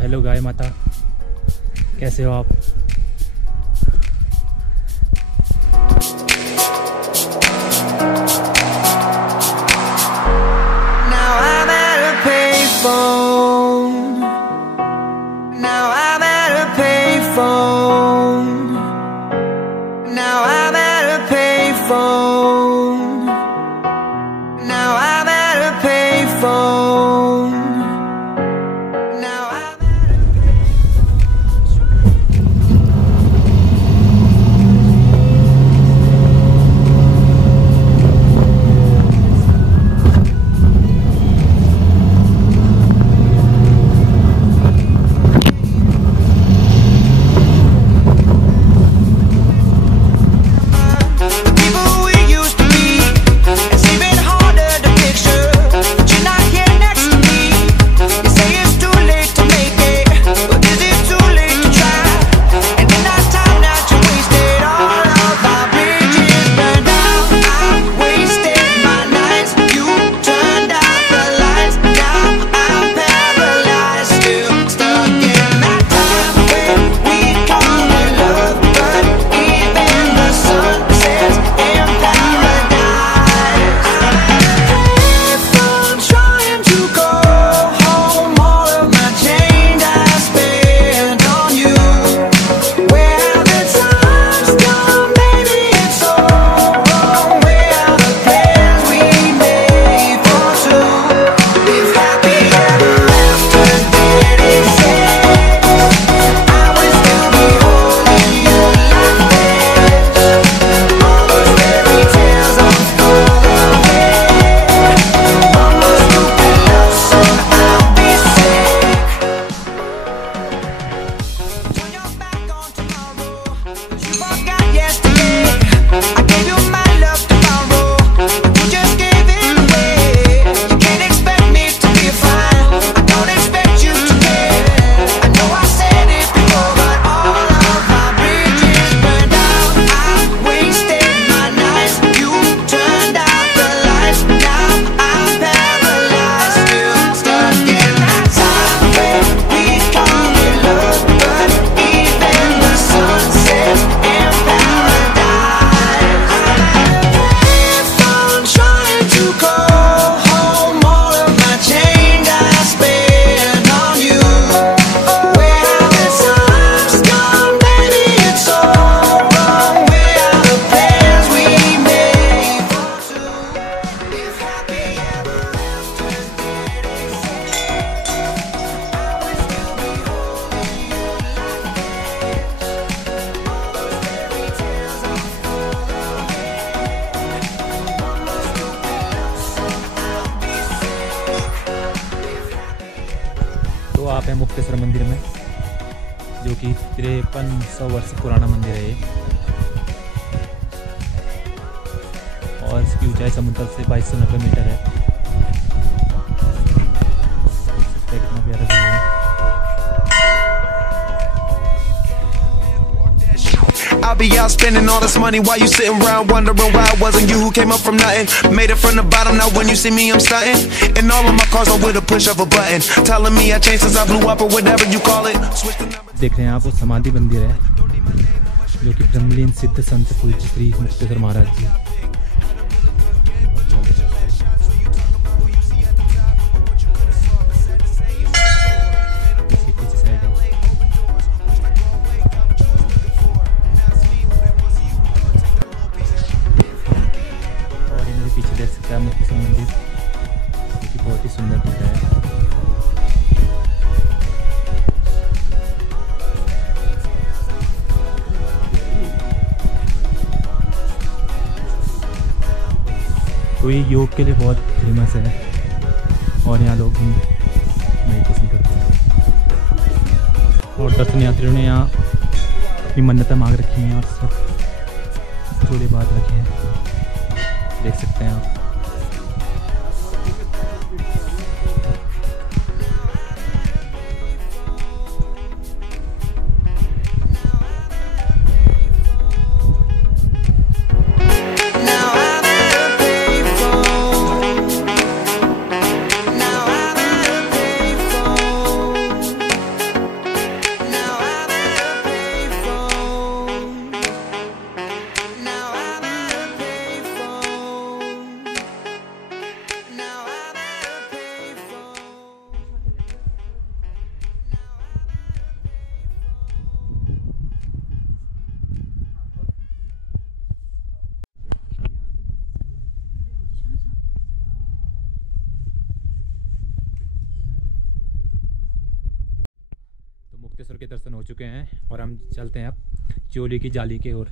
Hello गाय माता, कैसे हो आप? तो आप हैं मुक्तेश्वर मंदिर में, जो कि 5300 वर्ष पुराना मंदिर है ये, और इसकी ऊंचाई समुद्र से 2290 मीटर है। कितना प्यारा व्यू है। I'll be out spending all this money while you sitting around wondering why it wasn't you who came up from nothing. Made it from the bottom, now when you see me I'm stunting. And all of my cars are with a push of a button, telling me I changed since I blew up or whatever you call it. देख रहे हैं आप, वो समाधि मंदिर है जो कि ब्रह्मलीन सिद्ध संत पूज्य श्री मुक्तेश्वर महाराज जी। मुक्तेश्वर मंदिर जो कि बहुत ही सुंदर दिखता है। तो ये योग के लिए बहुत फेमस है और यहाँ लोग मेडिटेशन करते हैं, और दर्शन यात्रियों ने यहाँ अपनी मन्नतें मांग रखी हैं और सब जोड़े बात रखे हैं, देख सकते हैं आप। मुक्तेश्वर के दर्शन हो चुके हैं और हम चलते हैं अब चोली की जाली की ओर।